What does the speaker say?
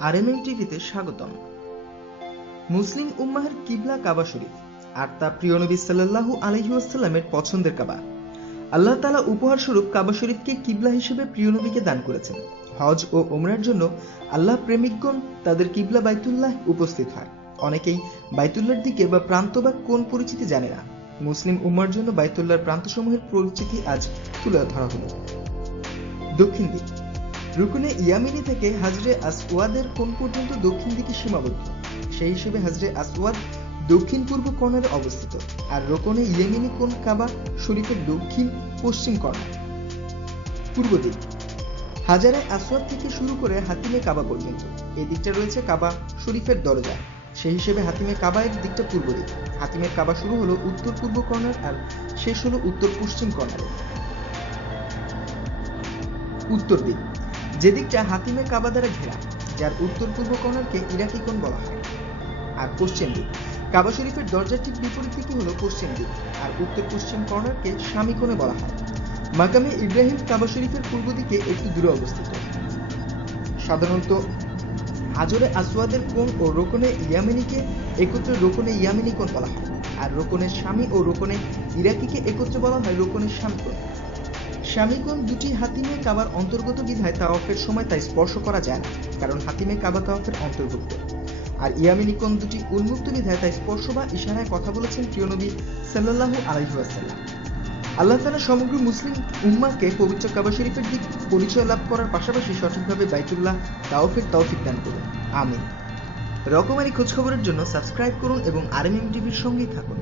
RMM টিভিতে স্বাগতম। মুসলিম উম্মাহের কিবলা কাবা শরীফ আর তা প্রিয় নবী সাল্লাল্লাহু আলাইহি ওয়াসাল্লামের পছন্দের কাবা। আল্লাহ তাআলা উপহার স্বরূপ কাবা শরীফকে কিবলা হিসেবে প্রিয় নবীকে দান করেছেন। হজ ও ওমরার জন্য আল্লাহ প্রেমিকগণ তাদের কিবলা বাইতুল্লাহ উপস্থিত হয়। অনেকেই বাইতুল্লাহর দিকে বা প্রান্ত বা কোন পরিচিতি জানে না। মুসলিম উম্মার জন্য বাইতুল্লাহর প্রান্তসমূহের পরিচিতি আজ তুলে ধরা হলো। দক্ষিণ দিক। রুকুনে ইয়ামিনী থেকে হাজরে আসওয়াদের কোন পর্যন্ত দক্ষিণ দিকে সীমাবদ্ধ। সেই হিসেবে হাজরে আসওয়াদ দক্ষিণ পূর্ব কর্নারে অবস্থিত আর রোকনে ইয়েমিনি কোন কাবা শরীফের দক্ষিণ পশ্চিম কর্নার পূর্ব দিক। হাজারে আসওয়াদ থেকে শুরু করে হাতিমে কাবা পর্যন্ত। এই দিকটা রয়েছে কাবা শরীফের দরজা। সেই হিসেবে হাতিমে কাবা এর দিকটা পূর্ব দিক। হাতিমের কাবা শুরু হলো উত্তর পূর্ব কর্নার আর শেষ হলো উত্তর পশ্চিম কর্নারে উত্তর দিক। যে দিকটা হাতিমে কাবা দ্বারা ঘেরা, যার উত্তর পূর্ব কর্নারকে ইরাকি কোণ বলা হয়। আর পশ্চিম দিক, কাবা শরীফের দরজার ঠিক বিপরীত দিকই হলো পশ্চিম দিক, আর উত্তর পশ্চিম কর্নারকে স্বামী কোণে বলা হয়। মাকামে ইব্রাহিম কাবা শরীফের পূর্ব দিকে একটু দূরে অবস্থিত। সাধারণত হাজরে আসওয়াদের কোণ ও রোকনে ইয়ামিনীকে একত্রে রোকনে ইয়ামিনী কোণ বলা হয়, আর রোকনের স্বামী ও রোকনে ইরাকিকে একত্রে বলা হয় রোকনের স্বামী কোণ। স্বামীগণ দুটি হাতিমে কাবার অন্তর্গত বিধায় তাওয়াফের সময় তা স্পর্শ করা যায় না, কারণ হাতিমে কাবা তাওয়াফের অন্তর্ভুক্ত। আর ইয়ামিনী কোণ দুটি উন্মুক্ত বিধায় তা স্পর্শ বা ইশারায় কথা বলেছেন প্রিয় নবী সাল্লাল্লাহু আলাইহি ওয়াসাল্লাম। আল্লাহ তাআলা সমগ্র মুসলিম উম্মাকে পবিত্র কাবা শরীফের দিক পরিচয় লাভ করার পাশাপাশি সঠিকভাবে বাইতুল্লাহ তাওফের তৌফিক দান করুন। আমিন। রকমারি খোঁজখবরের জন্য সাবস্ক্রাইব করুন এবং আরএমএম টিভির সঙ্গেই থাকুন।